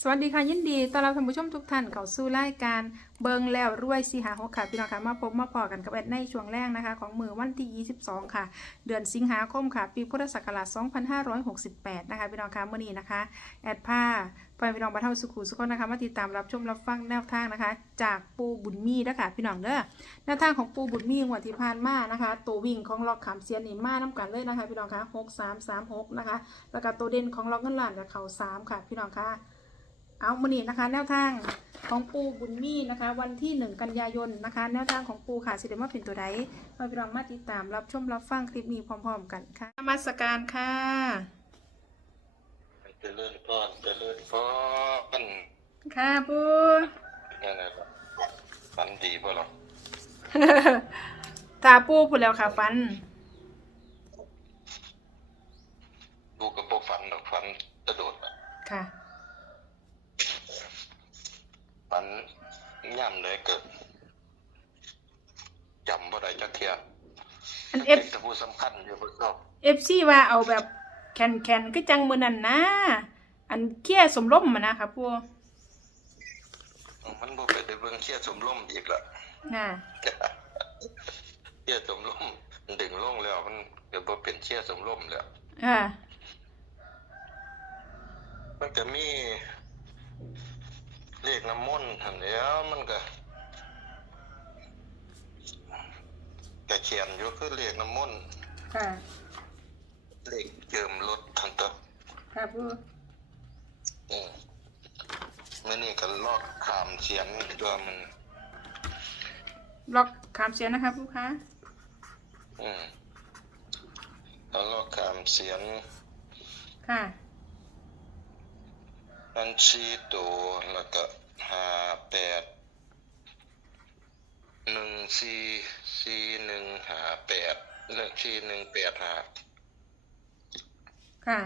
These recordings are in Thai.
สวัสดีค่ะยินดีต้อนรับท่านผู้ชมทุกท่านเข้าสู่รายการเบิงแล้วรวยสีหาหกค่ะพี่น้องค่ะมาพบมาพอกันกับแอดในช่วงแรกนะคะ ของมือวันที่ 22 ค่ะ เดือนสิงหาคมค่ะ ปีพุทธศักราช 2568 นะคะพี่น้องค่ะเมื่อนี้นะคะ แอดผ้าไปพี่น้องบรรเทาสุขุสุขนะคะมาติดตามรับชมรับฟังแนวทางนะคะ จากปูบุญมีนะคะพี่น้องเด้อแนวทางของปูบุญมีงวดที่ผ่านมานะคะ ตัววิ่งของล็อกขามเซียนนี่มาน้ำกันเลยนะคะ พี่น้องค่ะ6 3 3 6นะคะ แล้วก็ตัวเด่นของล็อกเงินล้านกับเขา3ค่ะ พี่น้องค่ะ เอามานี่นะคะ แนวทางของปูบุญมีนะคะ วันที่หนึ่งกันยายนนะคะ แนวทางของปูค่ะสิเดมาเป็นตัวใดมาไปลองมาติดตามรับชมรับฟังคลิปนี้พร้อม ๆ กันค่ะนมาสการค่ะเจริญพรเจริญพรค่ะปูยังไงล่ะฝันดีป่ะหรอตาปูพูดแล้วค่ะฟันดูกับพวกฝันดอกฝันกระโดดอะค่ะ ฝันย่ำเลยเกิดจำบ่ได้จักเทียอันเอเด็ฟกตะผู้สำคัญอยู่บนโลกเอฟซีว่าเอาแบบแคนแคนๆก็จังมือนั่นนะ อันเคี้ยสมร่มมานะคะปูมันบ่ไปได้เบิ่งเครียดสมล่มอีกละค่ะเครียดสมล่มมันดึงลงแล้ว มันเดี๋ยวบ่เป็นเครียดสมล่มแล้วค่ะ มันก็มี เลขน้ำมนต์หั่นแหล้วมันก็ก็เขียนอยู่คือเลขน้ำมนต์ค่ะเลขเจิมรถทั้งตัวค่ะปูอืมมื่อนี้ก็ลอกขามเสียงตัวมันล็อกขามเสียงนะคะปูคะอืมก็ลอกขามเสียงค่ะ อันชีตัวแล้วก็ห้าแปดหนึ่งสี่สี่หนึ่งห้าแปดหนึ่งสี่หนึ่งแปดห้าค่ะ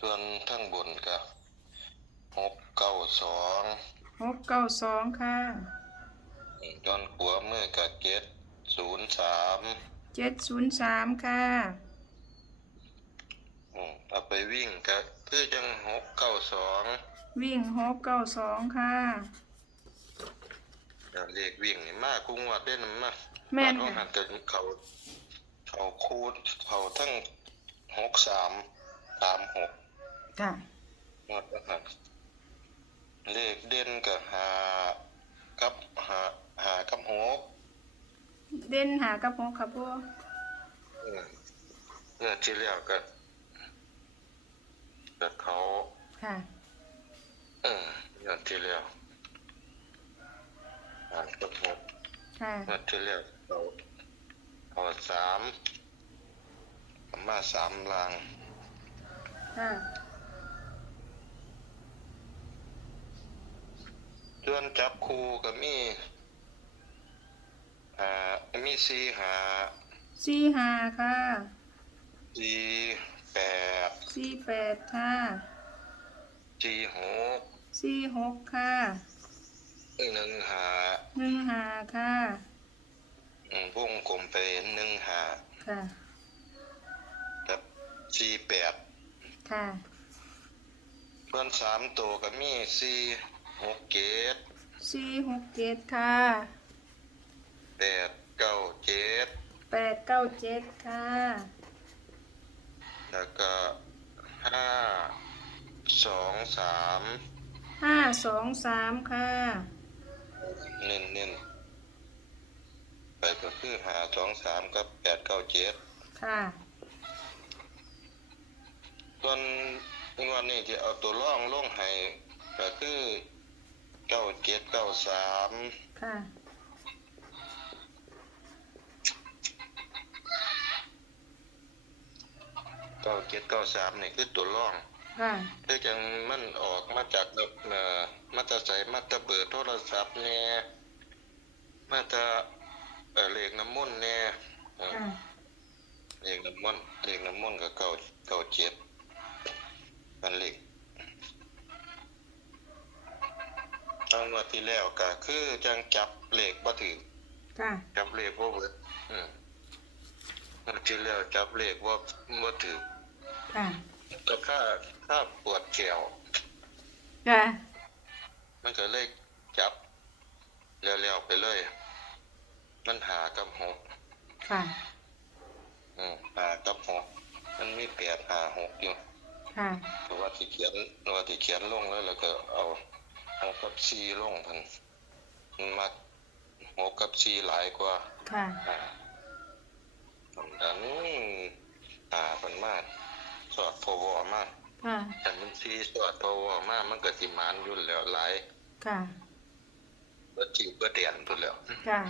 ส่วนทั้งบนก็หกเก้าสองหกเก้าสองค่ะอืมตอนหัวมือก็เจ็ดศูนย์สามเจ็ดศูนย์สามค่ะ อืมเอาไปวิ่งก็ คือจังหกเก้าสองวิ่งหกเก้าสองค่ะเลขวิ่งนี่มากกุ้งวัดได้นำมาแม่นเขาค่ะหันกันเขาเขาคูดเขาทั้งหกสามสามหกค่ะงวดหันเลขเด่นกับหากับหาหากับหกเด่นหากับหกค่ะปูอืมเมื่อที่แล้วก็ ก็เขาค่ะ เออเมื่อที่แล้วหากับหกค่ะเมื่อที่แล้วเขาเขาสามมาสามลางค่ะ ส่วนจับคู่ก็มีหามีสี่หาสี่หาค่ะสี่ แปดสี่แปดค่ะสี่หกสี่หกค่ะหนึ่งหาหนึ่งหาค่ะอืมวงกลมไปหนึ่งหาค่ะกับสี่แปดค่ะส่วนสามตัวก็มีสี่หกเจ็ดสี่หกเจ็ดค่ะแปดเก้าเจ็ดแปดเก้าเจ็ดค่ะ แล้วก็ห้าสองสามห้าสองสามค่ะเน้นเน้นไปก็คือหาสองสามกับแปดเก้าเจ็ดค่ะส่วนงวันนี้ที่เอาตัวร่องลงให้ก็คือเก้าเจ็ดเก้าสามค่ะ ก้าเจ็ดเก้าสามนี่คือตัวร่องค่ะคือจังมันออกมาจากเอ่อมาตราใส่มาตราเบิดโทรศัพท์เนี่ยมาตราเอ่อเลขน้ำมนต์เนี่ยเออค่ะเลขน้ำมนต์เลขน้ำมนต์ก็เก้าเก้าเจ็ดมันเลขตอนวันที่แล้วก็คือจังจับเลขบ่ถือค่ะจับเลขว่าเบิดอืมงวดที่แล้วจับเลขว่าว่าถือ ค่ะ ก็ค่าค่าปวดแขวค่ะ มันก็เลยจับเร็วๆไปเลย มันหากับหกค่ะ อืมหากับหกมันมีแปดหาหกอยู่ค่ะเพราะว่าที่เขียนว่าที่เขียนลงแล้วแล้วก็เอาหกกับซีลงพันมันมาหกกับซีหลายกว่าค่ะ อ่าอันนี้อ่ามันมากส อดพอวอมากค่ะแต่มันซีสอดพอวอมากมันก็สิมานอยู่แล้วหลายค่ะก็จีบก็เตียนตัวแล้ว ค่ะ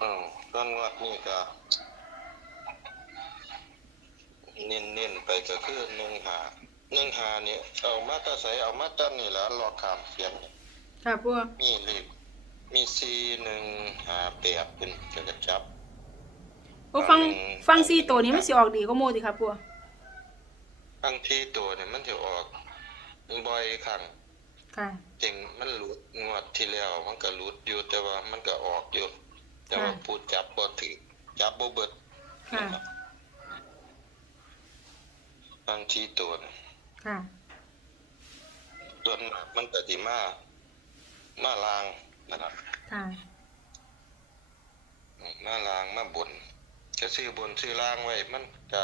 อืมต้นวัดนี่ก็ เน้นๆไปก็คือหนึ่งหาหนึ่งหาเนี่ยเอามาตาใสเอามาตันนี่แหละหลอกขามเขียนค่ะปูมีเลขมีซีหนึ่งหาแปดเป็นกระจับ โอ้ฟัง ฟังสี่ตัวนี้มันสิออกดีก็โมดิค่ะปู บางที่ตัวเนี่ยมันจะออกบ่อยครั้งค่ะจริงมันหลุดงวดที่แล้ว มันก็หลุดอยู่แต่ว่ามันก็ออกอยู่ แต่ว่าค่ะพูดจับบ่ถือจับบ่เบิดค่ะนะครับบางที่ตัวน่ะค่ะส่วนมากมันก็สิมามาลางนะครับค่ะอืมมาลางมาบนจะซื้อบนซื้อล่างไว้มันจะ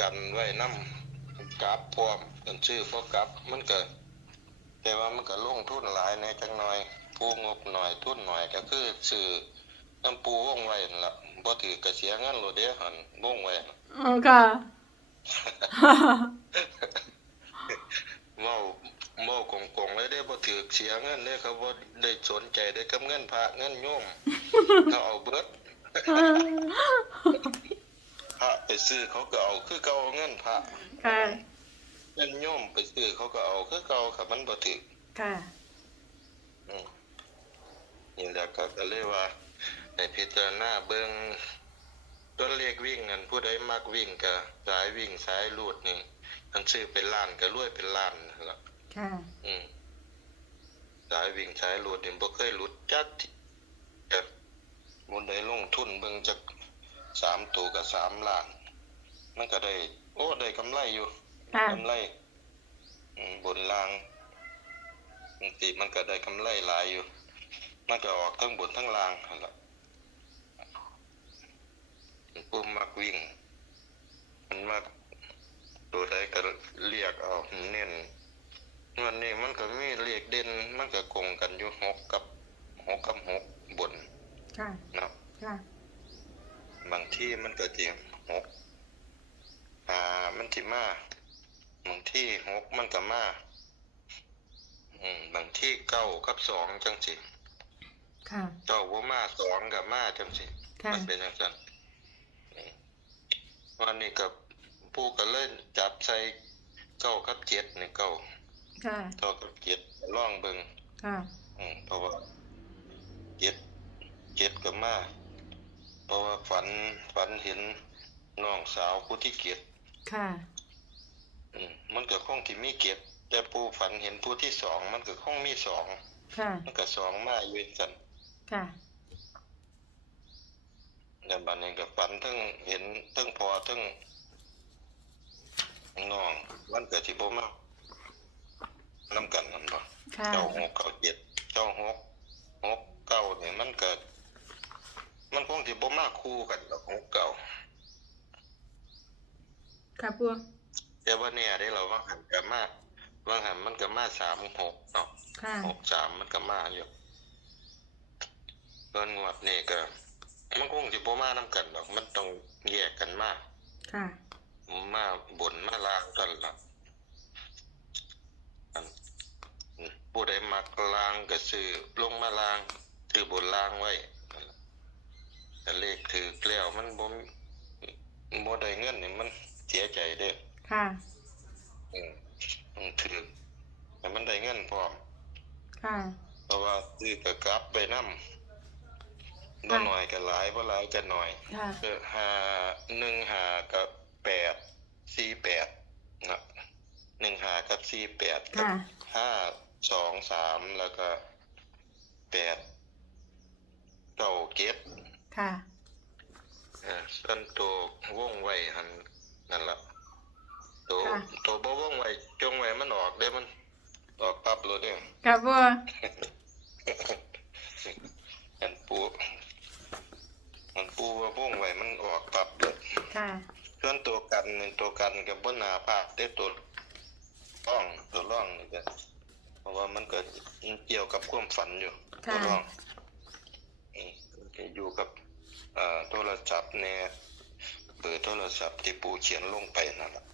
กันไว้น้ำกราบพร้อมกันซื้อพอกลับมันก็แต่ว่ามันก็ลงทุนหลายในจังหน่อยผู้งบหน่อยทุนหน่อยก็คือซื้อน้ำปูวงไว้นั่นละบ่ถือกระเสียเงินโลดเด้หันวงไว้น่ะอ๋อค่ะเมาเมากงกงๆเลยเด้บ่ถือเสียเงินเด้เขาบ่ได้สนใจได้กับเงินพระเงินโยมเขาเอาเบิด พระไปซื้อเขาก็เอาคือเก่าเงินพระค่ะเงินโยมไปซื้อเขาก็เอาคือเก่าค่ะมันบ่ถือค่ะอืมนี่แหละก็ก็เลยว่าในพิจารณาเบิ่งตัวเลขวิ่งนั่นผู้ใดมักวิ่งก็สายวิ่งสายลูดนี่มันซื้อเป็นล้านก็รวยเป็นล้านนั่นล่ะค่ะอืมสายวิ่งสายลูดนี่บ่เคยหลุดจักทีแต่บ่ได้ลงทุนเบิ่งจัก สามตัวกับสามล้าน มันก็ได้ โอ้ได้กำไรอยู่ค่ะกำไรอืมบนล่างบางทีมันก็ได้กำไรหลายอยู่ มันก็ออกทั้งบนทั้งล่างนั่นล่ะปุ่มมักวิ่ง มันมักตัวใดก็เรียกเอาเน้นวันนี้มันก็มีเลขเด่นมันก็กงกันอยู่หกกับหกกับหกบนค่ะเนาะค่ะ บางที่มันก็จริงหกอ่ามันสิมาบางที่หกมันก็มาอืมบางที่เก้ากับสองจังสิค่ะ เก้าว่ามาสองกับมาจังสิค่ะ มันเป็นจังสันอืมวันนี้กับผู้ก็เล่นจับใส่เก้ากับเจ็ดนี่เก้าค่ะ เก้ากับเจ็ดล่องเบิง ค่ะ อืมเพราะว่าเจ็ดเจ็ดกับมา เพราะว่าฝันฝันเห็นน้องสาวผู้ที่เกียรติค่ะ อืมมันก็คงที่มีเกียรติแต่ผู้ฝันเห็นผู้ที่สองมันก็คงมีสองค่ะ มันก็สองมาอยู่กันค่ะในบัดนี้ก็ฝันทั้งเห็นทั้งพอทั้งน้องมันก็สิบ่มานํกันนั่นบ่ค่ะ เจ้าหกเก้าเจ็ดเจ้าหกหกเก้าเนี่ยมันเกิด มันคงที่บ่มาคู่กันหรอกหกเก้าค่ะปูแต่ว่าเนี่ยได้เราว่าหันกับมาว่าหันมันก็มาสามหกเนาะค่ะหกสามมันก็มาอยู่เกินงวดนี่ก็มันคงสิบ่มานํกันหรอก มันต้องแยกกันมาค่ะ มาบนมาล่างกันละอันผู้ใดมักล่างก็ซื้อลงมาล่างถือบนล่างไว้นั่นล่ะ แต่เลขถือแล้วมันบ่บ่ได้เงินนี่มันเสียใจเด้อค่ะ อืมอืมถือแต่มันได้เงินพร้อมค่ะ เพราะว่าซื้อก็กลับไปนํบ่น้อยก็หลายบ่หลายก็น้อยค่ะ เออห้าหนึ่งห้ากับแปดสี่แปดนะหนึ่งห้ากับสี่แปดกัค่ะ ห้าสองสามแล้วก็แปดเก้าเก็ด ค่ะเอออส่วนตัววงไว้หันนั่นล่ะตัวค่ะ ตัวบ่วงไว้จงไว้มันออกเด้มันออกปั๊บเลยเด้ค่ะปูอันปูอันปูว่าวงไว้มันออกปั๊บเลยค่ะ ส่วนตัวกันนี่ตัวกันกับบนหน้าผากได้ตัวร่องตัวร่องนี่ก็เพราะว่ามันเกิดเกี่ยวกับความฝันอยู่ค่ะตัวร่องอืมก็อยู่กับเอ่อโทรศัพท์เนี่ยเบอร์โทรศัพท์ที่ปูเขียนลงไปนั่นแหละ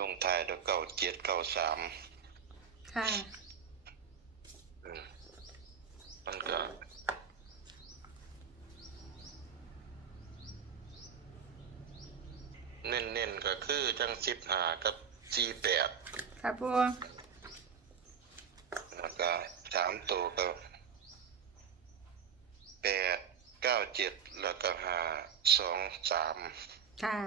ลงท้ายด้วยเก้าเจ็ดเก้าสามค่ะอืมมันก็เน้นๆก็คือจังสิบหากับสี่แปดค่ะปูแล้วก็สามตัวก็แปดเก้าเจ็ดแล้วก็ห้าสองสามค่ะ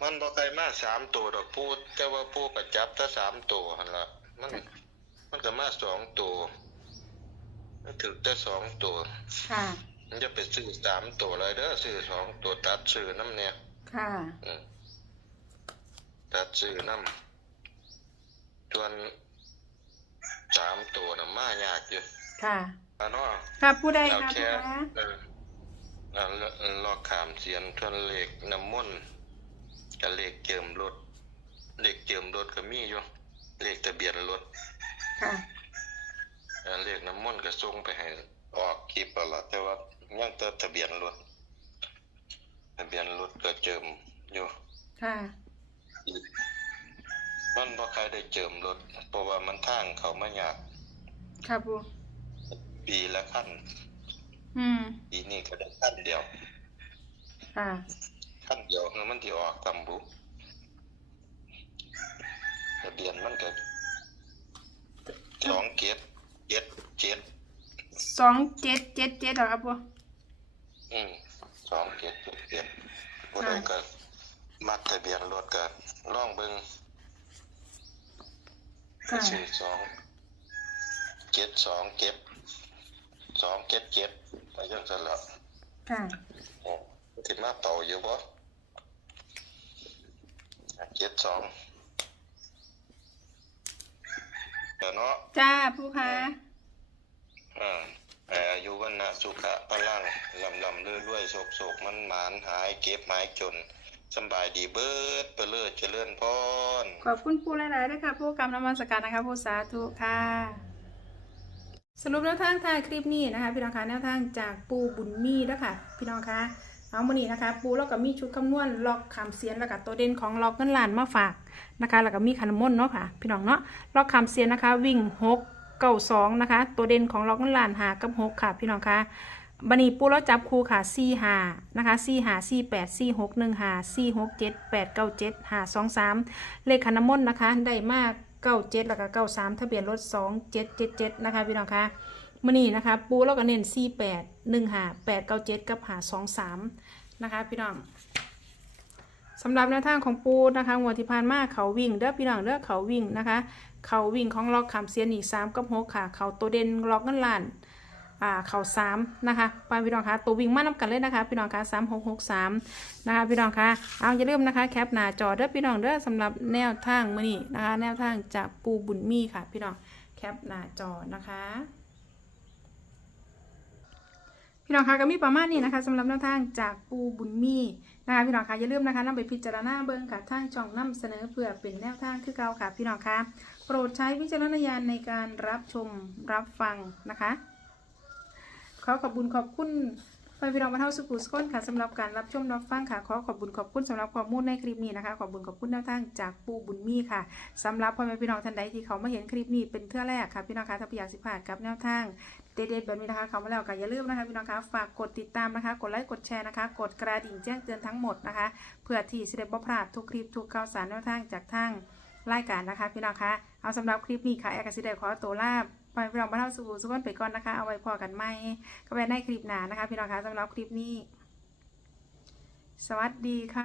มันบ่ไกลมาสามตัวดอกพูดแต่ว่าพูดก็จับถ้าสามตัวหั่นละมันมันก็มาสองตัวมันถึงแต่สองตัว ค่ะ มันจะไปซื้อสามตัวเลยเด้อซื้อสองตัวตัดซื้อน้ำเนี่ยค่ะ อืมตัดซื้อน้ำส่วนสามตัวน่ะมายากอยู่ค่ะ อะเนาะค่ะผู้ใดเอาค่ะแค่ปูคะเอออ่า ลอกขามเสียนทวนเหล็กน้ำมนต์กับเหล็กเจิมรถเหล็กเจิมรถก็มีอยู่เหล็กทะเบียนรถค่ะอ่าเลขน้ำมนต์ก็ส่งไปให้ออกคลิปแล้วล่ะแต่ว่ายังแต่ทะเบียนรถทะเบียนรถก็เจิมอยู่ค่ะมันบ่ใครได้เจิมรถเพราะว่ามันทางเขามายากค่ะปูปีละขั้น อืมปีนี้ก็ได้ขั้นเดียวค่ะขั้นเดียวแล้วมันที่ออกตำบุทะเบียนมันก็สองเกตเจ็ดเจ็ดสองเจ็ดเจ็ดเจ็ดเหรอครับปูอืมสองเกตเจ็ดเจ็ดบ่ได้ก็มักทะเบียนรถก็ลองเบิ่งค่ะสี่สองเจ็ดสองเก็บ สองเก็บเจ็ดไปจนสลับค่ะโอ้ติดมาเป่าอยู่บ่เจ็ดสองเดี๋ยวเนาะจ้าปูคะอ่าแต่อายุวันนะสุขะพลังลำลำเรื่อยเรื่อยโศกโศกมันหมานหายเก็บหมายจนสำบายดีเบิดไปเลิศเจริญพรขอบคุณปูหลายๆด้วยค่ะปูกรรมนมัสการนะคะปูสาธุค่ะ สรุปแนวทางท้ายคลิปนี้นะคะพี่น้องคะแนวทางจากปูบุญมีนะคะพี่น้องคะเอามานี่นะคะ ปูแล้วก็มีชุดคำนวณล็อกคำเสียนแล้วก็ตัวเด่นของล็อกเงินล้านมาฝากนะคะแล้วก็มีขันน้ำมนเนาะค่ะพี่น้องเนาะล็อกคำเสียนนะคะ วิ่งหกเก้าสองนะคะ ตัวเด่นของล็อกเงินล้านหากับหกค่ะ พี่น้องคะบันนี้ปูแล้วจับคู่ค่ะสี่หานะคะสี่หาสี่แปดสี่หกหนึ่งหาสี่หกเจ็ดแปดเก้าเจ็ดหาสองสามเลขขันน้ำมนนะคะได้มาก เก้าเจ็ดแล้วก็เก้าสามทะเบียนรถสองเจ็ดเจ็ดเจ็ดนะคะพี่น้องคะมื่อนี้นะคะ ปูแล้วก็เน้นสี่แปดหนึ่งหาแปดเก้าเจ็ดกับหาสองสามนะคะพี่น้องสำหรับแนวทางของปูนะคะงวดที่ผ่านมาเขาวิ่งเด้อพี่น้องเด้อเขาวิ่งนะคะ เขาวิ่งของล็อกขามเซียนอีกสามกับหกค่ะ เขาตัวเด่นล็อกเงินล้าน อ่าเขาสามนะคะไปพี่น้องคะตัววิ่งมานำกันเลยนะคะ พี่น้องคะสามหกหกสามนะคะพี่น้องคะเอาอย่าลืมนะคะแคปหน้าจอเด้อพี่น้องเด้อสำหรับแนวทางมื่อนี้นะคะ แนวทางจากปูบุญมีค่ะ พี่น้องแคปหน้าจอนะคะพี่น้องคะก็มีประมาณนี้นะคะสำหรับแนวทางจากปูบุญมีนะคะพี่น้องคะอย่าลืมนะคะนำไปพิจารณาเบิ่งค่ะทางช่องนำเสนอเพื่อเป็นแนวทางคือเก่าค่ะ พี่น้องคะโปรดใช้วิจารณญาณในการรับชมรับฟังนะคะ ขอขอบุญขอบคุณไปพี่น้องมาเท่าสุขุสก้นค่ะสำหรับการรับชมรับฟังค่ะขอขอบคุญขอบคุณสำหรับข้อมูลในคลิปนี้นะคะ ขอบคุญขอบคุณแนวทางจากปูบุญมีค่ะสำหรับพ่อแม่พี่น้องท่านใดที่เขามาเห็นคลิปนี้เป็นเทื่อแรกค่ะพี่น้องคะถ้าอยากสิพลาดกับแนวทางเด็ดๆแบบนี้นะคะเขามาแล้วก็อย่าลืมนะคะพี่น้องคะฝากกดติดตามนะคะ กดไลค์กดแชร์นะคะ กดกระดิ่งแจ้งเตือนทั้งหมดนะคะเพื่อที่จะได้บ่พลาดทุกคลิปทุกข่าวสารแนวทางจากทางรายการนะคะ พี่น้องคะเอาสำหรับคลิปนี้ค่ะแอร์กสิเดขอตัวลา ไปพี่น้องมาเท่าสู่สุกคนไปก่อนนะคะ เอาไว้พอกันไหมก็ไปในคลิปหนานะคะ พี่น้องคะสำหรับคลิปนี้ สวัสดีค่ะ